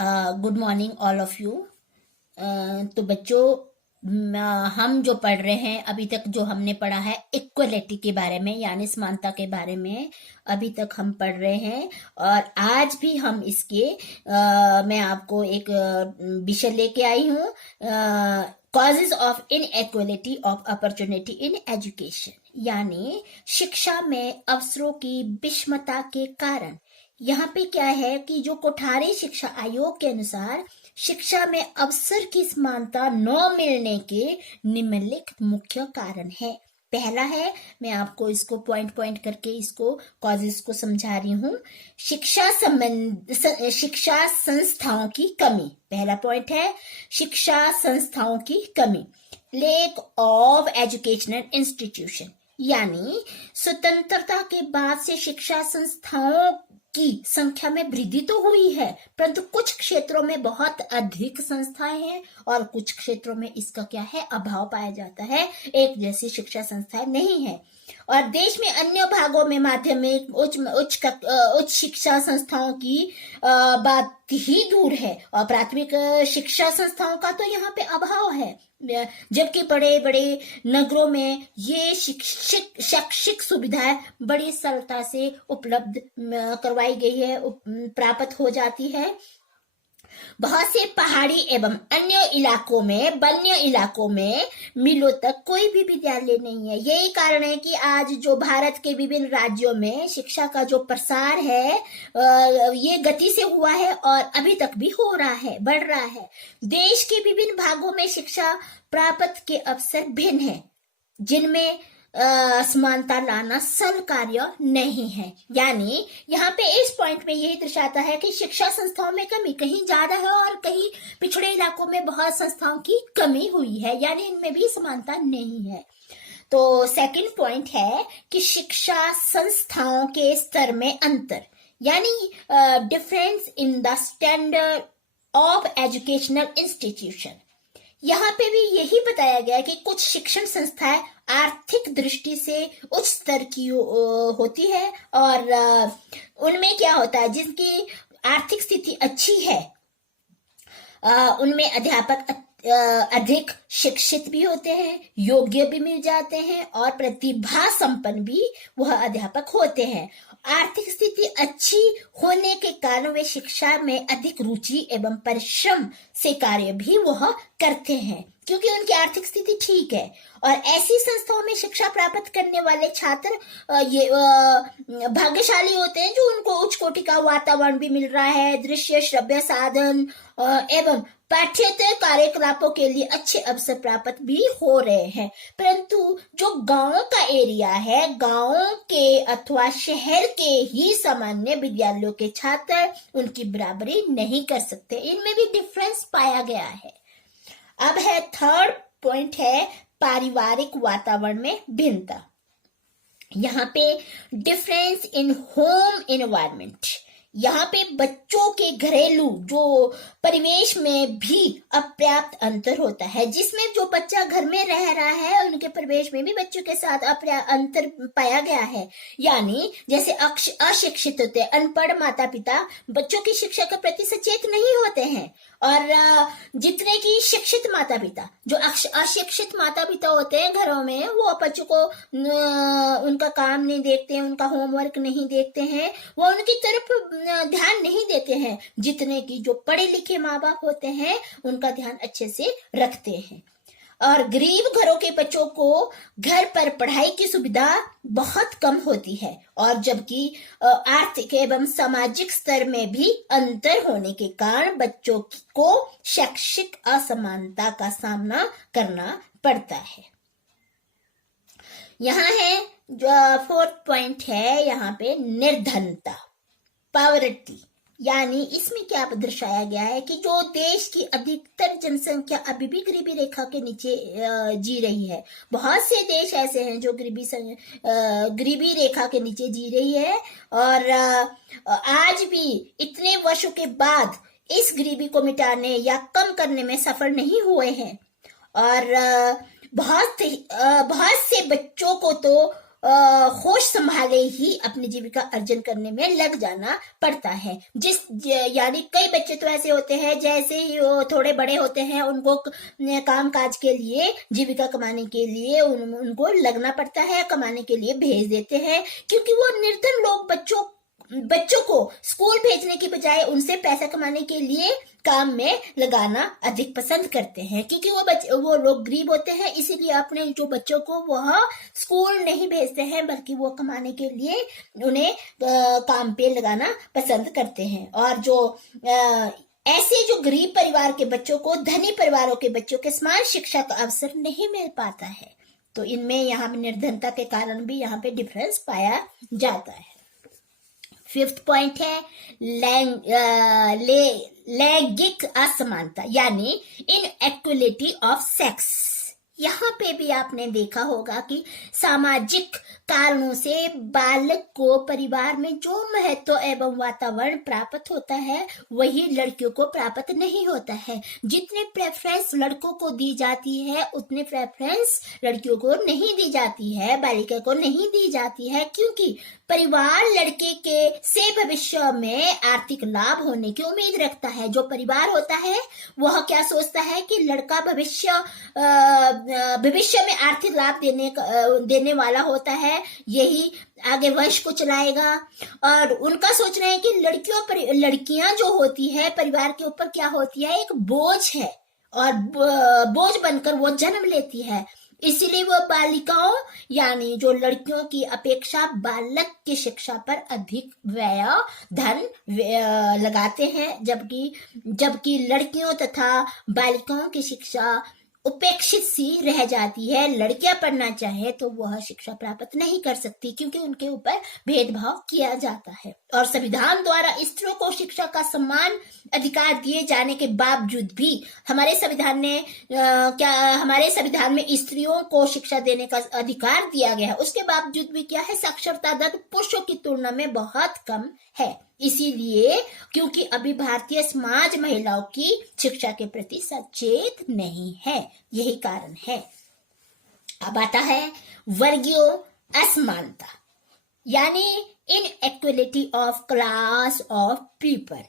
Good morning all of you. तो बच्चों, हम जो पढ़ रहे हैं अभी तक, जो हमने पढ़ा है इक्वलिटी के बारे में, यानी समानता के बारे में अभी तक हम पढ़ रहे हैं। और आज भी हम इसके मैं आपको एक विषय लेके आई हूँ, causes of inequality of opportunity in education, यानी शिक्षा में अवसरों की विषमता के कारण। यहाँ पे क्या है कि जो कोठारी शिक्षा आयोग के अनुसार शिक्षा में अवसर की समानता न मिलने के निम्नलिखित मुख्य कारण है। पहला है, मैं आपको इसको पॉइंट पॉइंट करके इसको कॉजेस को समझा रही हूँ। शिक्षा संस्थाओं की कमी। पहला पॉइंट है शिक्षा संस्थाओं की कमी। लेक ऑफ एजुकेशनल इंस्टीट्यूशन, यानी स्वतंत्रता के बाद से शिक्षा संस्थाओं की संख्या में वृद्धि तो हुई है, परंतु कुछ क्षेत्रों में बहुत अधिक संस्थाएं हैं और कुछ क्षेत्रों में इसका क्या है, अभाव पाया जाता है। एक जैसी शिक्षा संस्थाएं नहीं है। और देश में अन्य भागों में माध्यमिक उच्च शिक्षा संस्थाओं की बात ही दूर है, और प्राथमिक शिक्षा संस्थाओं का तो यहाँ पे अभाव है। जबकि बड़े बड़े नगरों में ये शैक्षिक सुविधाएं बड़ी सरलता से उपलब्ध करवाई गई है, प्राप्त हो जाती है। बहुत से पहाड़ी एवं अन्य इलाकों में, वन्य इलाकों में मीलों तक कोई भी विद्यालय नहीं है। यही कारण है कि आज जो भारत के विभिन्न राज्यों में शिक्षा का जो प्रसार है ये गति से हुआ है और अभी तक भी हो रहा है, बढ़ रहा है। देश के विभिन्न भागों में शिक्षा प्राप्त के अवसर भिन्न हैं, जिनमें समानता लाना सरल कार्य नहीं है। यानी यहाँ पे इस पॉइंट में यही दर्शाता है कि शिक्षा संस्थाओं में कमी कहीं ज्यादा है और कहीं पिछड़े इलाकों में बहुत संस्थाओं की कमी हुई है, यानी इनमें भी समानता नहीं है। तो सेकंड पॉइंट है कि शिक्षा संस्थाओं के स्तर में अंतर, यानी difference in the standard of educational institution. यहाँ पे भी यही बताया गया कि कुछ शिक्षण संस्थाएं आर्थिक दृष्टि से उच्च स्तर की होती है, और उनमें क्या होता है, जिनकी आर्थिक स्थिति अच्छी है उनमें अध्यापक अधिक शिक्षित भी होते हैं, योग्य भी मिल जाते हैं और प्रतिभा संपन्न भी वह अध्यापक होते हैं। आर्थिक स्थिति अच्छी होने के कारण वे शिक्षा में अधिक रुचि एवं परिश्रम से कार्य भी वह करते हैं, क्योंकि उनकी आर्थिक स्थिति ठीक है। और ऐसी संस्थाओं में शिक्षा प्राप्त करने वाले छात्र ये भाग्यशाली होते हैं, जो उनको उच्च कोटि का वातावरण भी मिल रहा है, दृश्य श्रव्य साधन एवं पाठ्येतर कार्यकलापों के लिए अच्छे अवसर प्राप्त भी हो रहे हैं। परंतु जो गांव का एरिया है, गांव के अथवा शहर के ही सामान्य विद्यालयों के छात्र उनकी बराबरी नहीं कर सकते। इनमें भी डिफरेंस पाया गया है। अब है थर्ड पॉइंट है पारिवारिक वातावरण में भिन्नता। यहाँ पे डिफरेंस इन होम एनवायरनमेंट, यहाँ पे बच्चों के घरेलू जो परिवेश में भी अपर्याप्त अंतर होता है, जिसमें जो बच्चा घर में रह रहा है उनके परिवेश में भी बच्चों के साथ अंतर पाया गया है। यानी जैसे अशिक्षित होते, अनपढ़ माता पिता बच्चों की शिक्षा के प्रति सचेत नहीं होते हैं, और जितने की शिक्षित माता पिता, जो अशिक्षित माता पिता होते हैं घरों में, वो बच्चों को उनका काम नहीं देखते हैं, उनका होमवर्क नहीं देखते हैं, वो उनकी तरफ ध्यान नहीं देते हैं, जितने की जो पढ़े लिखे माँ बाप होते हैं उनका ध्यान अच्छे से रखते हैं। और गरीब घरों के बच्चों को घर पर पढ़ाई की सुविधा बहुत कम होती है, और जबकि आर्थिक एवं सामाजिक स्तर में भी अंतर होने के कारण बच्चों को शैक्षिक असमानता का सामना करना पड़ता है। यहाँ है जो फोर्थ पॉइंट है, यहाँ पे निर्धनता, पॉवर्टी। यानी इसमें क्या दर्शाया गया है कि जो देश की अधिकतर जनसंख्या अभी भी गरीबी रेखा के नीचे जी रही है। बहुत से देश ऐसे हैं जो गरीबी रेखा के नीचे जी रही है, और आज भी इतने वर्षों के बाद इस गरीबी को मिटाने या कम करने में सफल नहीं हुए हैं। और बहुत से बच्चों को तो होश संभाले ही अपनी जीविका अर्जन करने में लग जाना पड़ता है। यानी कई बच्चे तो ऐसे होते हैं जैसे ही वो थोड़े बड़े होते हैं उनको काम काज के लिए, जीविका कमाने के लिए उनको लगना पड़ता है, कमाने के लिए भेज देते हैं, क्योंकि वो निर्धन लोग बच्चों को स्कूल भेजने की बजाय उनसे पैसा कमाने के लिए काम में लगाना अधिक पसंद करते हैं, क्योंकि वो लोग गरीब होते हैं, इसीलिए अपने जो बच्चों को वह स्कूल नहीं भेजते हैं, बल्कि वो कमाने के लिए उन्हें काम पे लगाना पसंद करते हैं। और जो ऐसे जो गरीब परिवार के बच्चों को धनी परिवारों के बच्चों के समान शिक्षा का अवसर नहीं मिल पाता है, तो इनमें यहाँ पे निर्धनता के कारण भी यहाँ पे डिफरेंस पाया जाता है। 5th पॉइंट है लैंगिक असमानता, यानी इनइक्वलिटी ऑफ सेक्स। यहाँ पे भी आपने देखा होगा कि सामाजिक कारणों से बालक को परिवार में जो महत्व एवं वातावरण प्राप्त होता है वही लड़कियों को प्राप्त नहीं होता है। जितने प्रेफरेंस लड़कों को दी जाती है उतने प्रेफरेंस लड़कियों को नहीं दी जाती है, बालिका को नहीं दी जाती है, क्योंकि परिवार लड़के के से भविष्य में आर्थिक लाभ होने की उम्मीद रखता है। जो परिवार होता है वह क्या सोचता है कि लड़का भविष्य में आर्थिक लाभ देने वाला होता है, यही आगे वंश को चलाएगा। और उनका सोचना है कि लड़कियां जो होती है परिवार के ऊपर क्या होती है, एक बोझ है, और बोझ बनकर वो जन्म लेती है। इसीलिए वो बालिकाओं यानी जो लड़कियों की अपेक्षा बालक की शिक्षा पर अधिक धन लगाते हैं, जबकि लड़कियों तथा बालिकाओं की शिक्षा उपेक्षित सी रह जाती है। लड़कियां पढ़ना चाहे तो वह शिक्षा प्राप्त नहीं कर सकती, क्योंकि उनके ऊपर भेदभाव किया जाता है। और संविधान द्वारा स्त्रियों को शिक्षा का समान अधिकार दिए जाने के बावजूद भी हमारे संविधान में स्त्रियों को शिक्षा देने का अधिकार दिया गया है, उसके बावजूद भी क्या है, साक्षरता दर पुरुषों की तुलना में बहुत कम है। इसीलिए क्योंकि अभी भारतीय समाज महिलाओं की शिक्षा के प्रति सचेत नहीं है, यही कारण है। अब आता है वर्गीय असमानता, यानी inequality of class of people.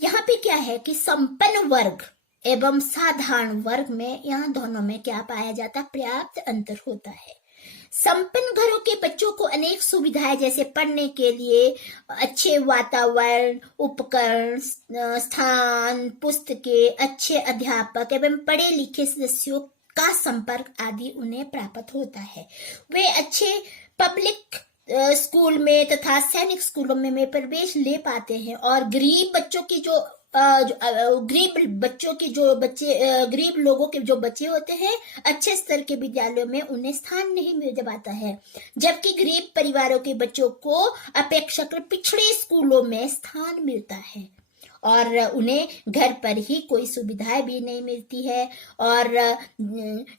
यहाँ पे क्या है कि संपन्न वर्ग एवं साधारण वर्ग में, यहाँ दोनों में क्या पाया जाता, पर्याप्त अंतर होता है। संपन्न घरों के बच्चों को अनेक सुविधाएं जैसे पढ़ने के लिए अच्छे वातावरण, उपकरण, स्थान, पुस्तकें, अच्छे अध्यापक एवं पढ़े लिखे सदस्यों का संपर्क आदि उन्हें प्राप्त होता है। वे अच्छे पब्लिक स्कूल में तथा सैनिक स्कूलों में प्रवेश ले पाते हैं। और गरीब लोगों के जो बच्चे होते हैं अच्छे स्तर के विद्यालयों में उन्हें स्थान नहीं मिल पाता है, जबकि गरीब परिवारों के बच्चों को अपेक्षाकृत पिछड़े स्कूलों में स्थान मिलता है और उन्हें घर पर ही कोई सुविधाएं भी नहीं मिलती है। और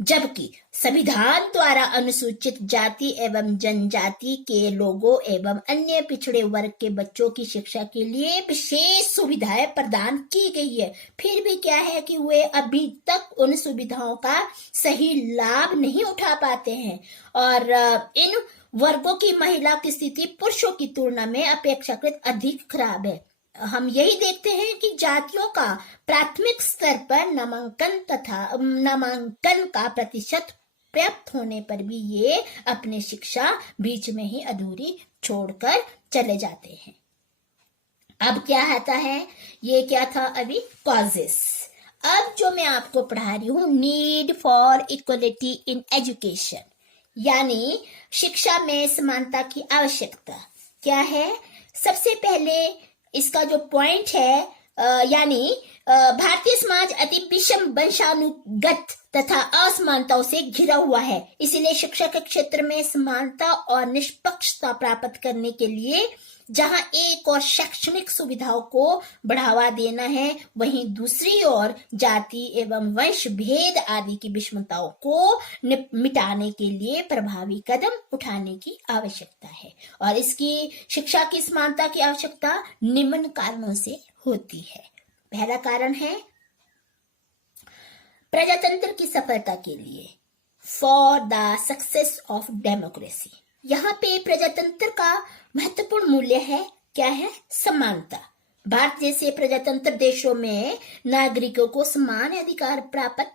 जबकि संविधान द्वारा अनुसूचित जाति एवं जनजाति के लोगों एवं अन्य पिछड़े वर्ग के बच्चों की शिक्षा के लिए विशेष सुविधाएं प्रदान की गई है, फिर भी क्या है कि वे अभी तक उन सुविधाओं का सही लाभ नहीं उठा पाते हैं। और इन वर्गों की महिलाओं की स्थिति पुरुषों की तुलना में अपेक्षाकृत अधिक खराब है। हम यही देखते हैं कि जातियों का प्राथमिक स्तर पर नामांकन का प्रतिशत प्राप्त होने पर भी ये अपनी शिक्षा बीच में ही अधूरी छोड़कर चले जाते हैं। अब क्या आता है, ये क्या था अभी, कॉजेस। अब जो मैं आपको पढ़ा रही हूँ, need for equality in education, यानी शिक्षा में समानता की आवश्यकता क्या है। सबसे पहले इसका जो पॉइंट है यानी भारतीय समाज अति विषम वंशानुगत तथा असमानताओं से घिरा हुआ है, इसलिए शिक्षा के क्षेत्र में समानता और निष्पक्षता प्राप्त करने के लिए जहां एक और शैक्षणिक सुविधाओं को बढ़ावा देना है, वहीं दूसरी ओर जाति एवं वंश भेद आदि की विषमताओं को मिटाने के लिए प्रभावी कदम उठाने की आवश्यकता है। और इसकी शिक्षा की समानता की आवश्यकता निम्न कारणों से होती है। पहला कारण है प्रजातंत्र की सफलता के लिए, for the success of democracy, यहाँ पे प्रजातंत्र का महत्वपूर्ण मूल्य है, क्या है? समानता। भारत जैसे प्रजातंत्र देशों में नागरिकों को समान अधिकार प्राप्त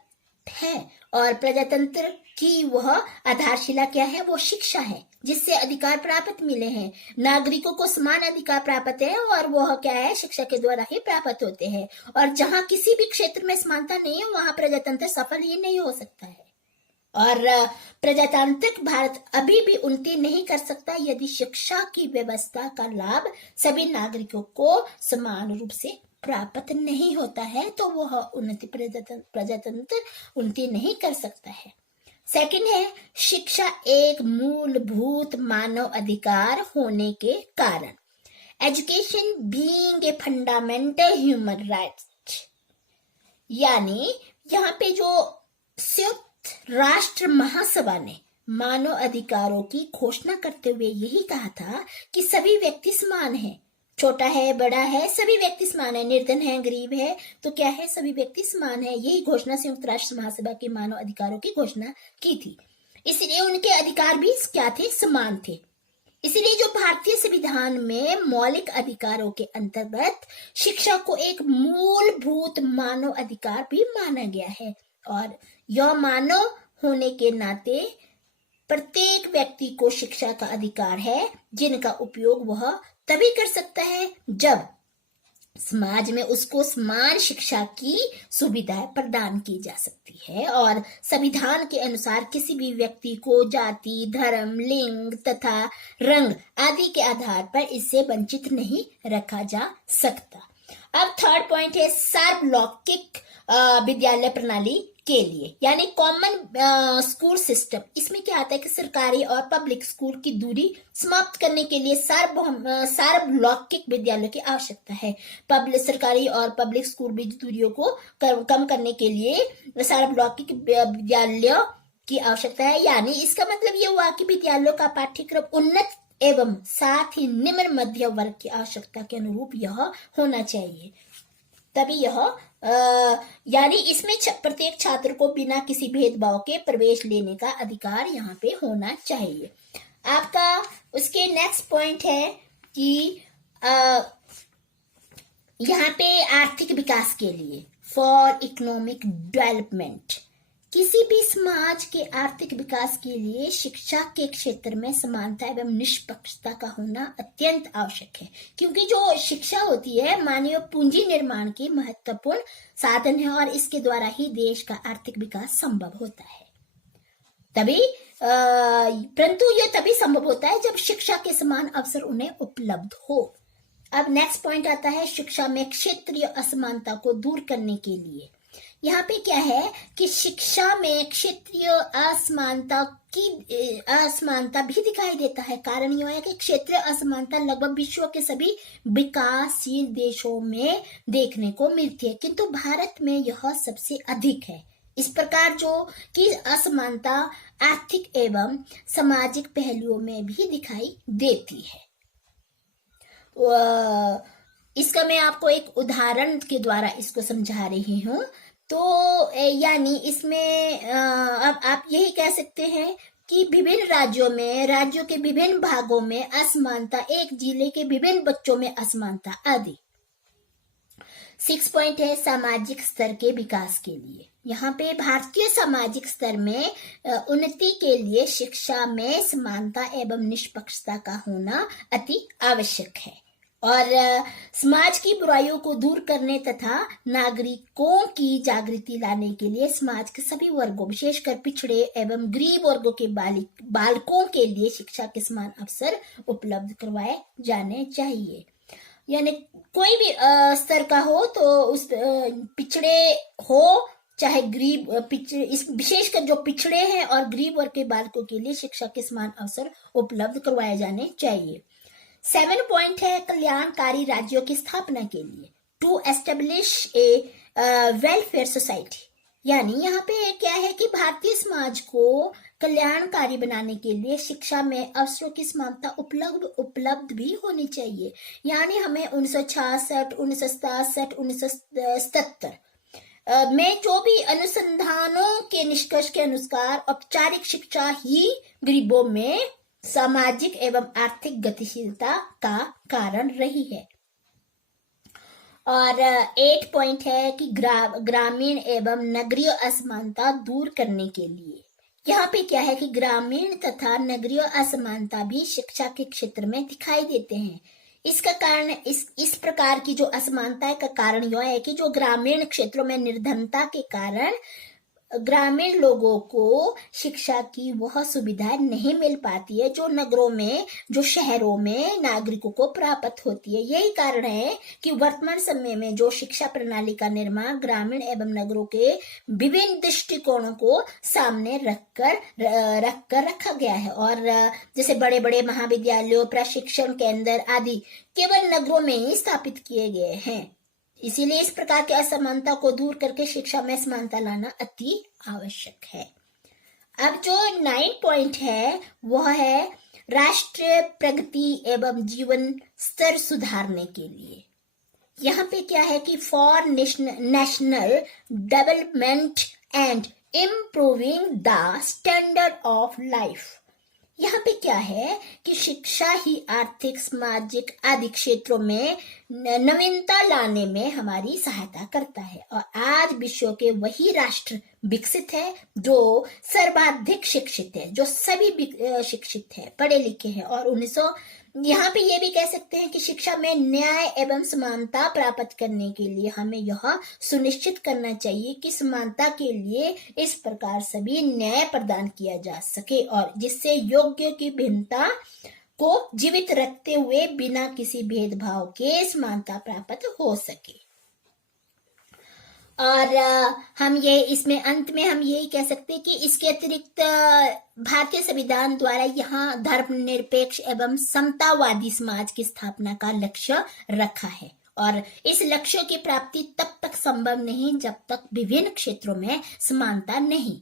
है और प्रजातंत्र की वह आधारशिला क्या है? वो शिक्षा है, जिससे अधिकार प्राप्त मिले हैं। नागरिकों को समान अधिकार प्राप्त है और वह क्या है? शिक्षा के द्वारा ही प्राप्त होते हैं। और जहां किसी भी क्षेत्र में समानता नहीं है वहां प्रजातंत्र सफल ही नहीं हो सकता है। और प्रजातांत्रिक भारत अभी भी उन्नति नहीं कर सकता यदि शिक्षा की व्यवस्था का लाभ सभी नागरिकों को समान रूप से प्राप्त नहीं होता है, तो वह उन्नति प्रजातंत्र उन्नति नहीं कर सकता है। सेकंड है, शिक्षा एक मूलभूत मानव अधिकार होने के कारण। Education being a fundamental human right, यानी यहाँ पे जो संयुक्त राष्ट्र महासभा ने मानव अधिकारों की घोषणा करते हुए यही कहा था कि सभी व्यक्ति समान हैं, छोटा है बड़ा है सभी व्यक्ति समान है, निर्धन है गरीब है तो क्या है? सभी व्यक्ति समान है। यही घोषणा संयुक्त राष्ट्र महासभा की मानव अधिकारों की घोषणा की थी। इसलिए उनके अधिकार भी क्या थे? समान थे। इसलिए जो भारतीय संविधान में मौलिक अधिकारों के अंतर्गत शिक्षा को एक मूलभूत मानव अधिकार भी माना गया है और यह मानव होने के नाते प्रत्येक व्यक्ति को शिक्षा का अधिकार है, जिनका उपयोग वह तभी कर सकता है जब समाज में उसको समान शिक्षा की सुविधाएं प्रदान की जा सकती है और संविधान के अनुसार किसी भी व्यक्ति को जाति, धर्म, लिंग तथा रंग आदि के आधार पर इससे वंचित नहीं रखा जा सकता। अब थर्ड पॉइंट है सार्वलौकिक विद्यालय प्रणाली के लिए, यानी कॉमन स्कूल सिस्टम। इसमें क्या आता है कि सरकारी और पब्लिक स्कूल की दूरी समाप्त करने के लिए सार्वलौकिक विद्यालयों की आवश्यकता है। सरकारी और पब्लिक स्कूल बीच दूरियों को कम करने के लिए सार्वलौकिक विद्यालयों की आवश्यकता है। यानी इसका मतलब ये हुआ कि विद्यालयों का पाठ्यक्रम उन्नत एवं साथ ही निम्न मध्य वर्ग की आवश्यकता के अनुरूप यह होना चाहिए, तभी यह यानी इसमें प्रत्येक छात्र को बिना किसी भेदभाव के प्रवेश लेने का अधिकार यहाँ पे होना चाहिए। आपका उसके नेक्स्ट पॉइंट है कि यहाँ पे आर्थिक विकास के लिए फॉर इकोनॉमिक डेवलपमेंट, किसी भी समाज के आर्थिक विकास के लिए शिक्षा के क्षेत्र में समानता एवं निष्पक्षता का होना अत्यंत आवश्यक है, क्योंकि जो शिक्षा होती है मानवीय पूंजी निर्माण की महत्वपूर्ण साधन है और इसके द्वारा ही देश का आर्थिक विकास संभव होता है। परंतु यह तभी संभव होता है जब शिक्षा के समान अवसर उन्हें उपलब्ध हो। अब नेक्स्ट पॉइंट आता है शिक्षा में क्षेत्रीय असमानता को दूर करने के लिए। यहाँ पे क्या है कि शिक्षा में क्षेत्रीय असमानता भी दिखाई देता है। कारण यह है कि क्षेत्रीय असमानता लगभग विश्व के सभी विकासशील देशों में देखने को मिलती है, किंतु भारत में यह सबसे अधिक है। इस प्रकार जो कि असमानता आर्थिक एवं सामाजिक पहलुओं में भी दिखाई देती है। इसका मैं आपको एक उदाहरण के द्वारा इसको समझा रही हूँ। तो यानी इसमें अब आप यही कह सकते हैं कि विभिन्न राज्यों के विभिन्न भागों में असमानता, एक जिले के विभिन्न बच्चों में असमानता आदि। 6 पॉइंट है सामाजिक स्तर के विकास के लिए। यहाँ पे भारतीय सामाजिक स्तर में उन्नति के लिए शिक्षा में समानता एवं निष्पक्षता का होना अति आवश्यक है और समाज की बुराइयों को दूर करने तथा नागरिकों की जागृति लाने के लिए समाज के सभी वर्गों, विशेषकर पिछड़े एवं गरीब वर्गों के बालकों के लिए शिक्षा के समान अवसर उपलब्ध करवाए जाने चाहिए। यानी कोई भी स्तर का हो तो उस पिछड़े हो चाहे गरीब, विशेषकर जो पिछड़े हैं और गरीब वर्ग के बालकों के लिए शिक्षा के समान अवसर उपलब्ध करवाए जाने चाहिए। 7 पॉइंट है कल्याणकारी राज्यों की स्थापना के लिए, to establish a welfare society. यानी यहाँ पे क्या है कि भारतीय समाज को कल्याणकारी बनाने के लिए शिक्षा में अवसरों की समानता उपलब्ध भी होनी चाहिए। यानी हमें 1966, 1967, 1977 में जो भी अनुसंधानों के निष्कर्ष के अनुसार औपचारिक शिक्षा ही गरीबों में सामाजिक एवं आर्थिक गतिशीलता का कारण रही है। और 8 पॉइंट है कि ग्रामीण एवं नगरीय असमानता दूर करने के लिए, यहाँ पे क्या है कि ग्रामीण तथा नगरीय असमानता भी शिक्षा के क्षेत्र में दिखाई देते हैं। इसका कारण इस प्रकार की जो असमानता का कारण यह है कि जो ग्रामीण क्षेत्रों में निर्धनता के कारण ग्रामीण लोगों को शिक्षा की वह सुविधा नहीं मिल पाती है जो नगरों में, जो शहरों में नागरिकों को प्राप्त होती है। यही कारण है कि वर्तमान समय में जो शिक्षा प्रणाली का निर्माण ग्रामीण एवं नगरों के विभिन्न दृष्टिकोणों को सामने रखकर रखा गया है। और जैसे बड़े बड़े महाविद्यालयों, प्रशिक्षण केंद्र आदि केवल नगरों में ही स्थापित किए गए हैं। इसीलिए इस प्रकार की असमानता को दूर करके शिक्षा में समानता लाना अति आवश्यक है। अब जो 9 पॉइंट है वह है राष्ट्रीय प्रगति एवं जीवन स्तर सुधारने के लिए। यहाँ पे क्या है कि for national development and improving the standard of life. यहाँ पे क्या है कि शिक्षा ही आर्थिक, सामाजिक आदि क्षेत्रों में नवीनता लाने में हमारी सहायता करता है। और आज विश्व के वही राष्ट्र विकसित है जो सर्वाधिक शिक्षित है, जो सभी शिक्षित है, पढ़े लिखे हैं। और यहाँ पे ये भी कह सकते हैं कि शिक्षा में न्याय एवं समानता प्राप्त करने के लिए हमें यह सुनिश्चित करना चाहिए कि समानता के लिए इस प्रकार सभी न्याय प्रदान किया जा सके और जिससे योग्य की भिन्नता को जीवित रखते हुए बिना किसी भेदभाव के समानता प्राप्त हो सके। और हम ये इसमें अंत में हम यही कह सकते हैं कि इसके अतिरिक्त भारतीय संविधान द्वारा यहाँ धर्मनिरपेक्ष एवं समतावादी समाज की स्थापना का लक्ष्य रखा है। और इस लक्ष्य की प्राप्ति तब तक संभव नहीं जब तक विभिन्न क्षेत्रों में समानता नहीं।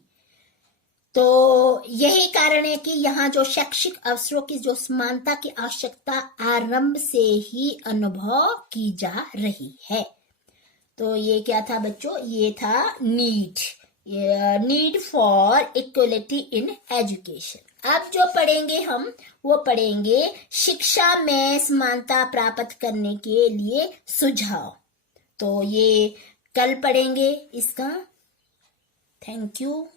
तो यही कारण है कि यहाँ जो शैक्षिक अवसरों की जो समानता की आवश्यकता आरंभ से ही अनुभव की जा रही है। तो ये क्या था बच्चों? ये था need for equality in education. अब जो पढ़ेंगे हम वो पढ़ेंगे शिक्षा में समानता प्राप्त करने के लिए सुझाव। तो ये कल पढ़ेंगे इसका। Thank you.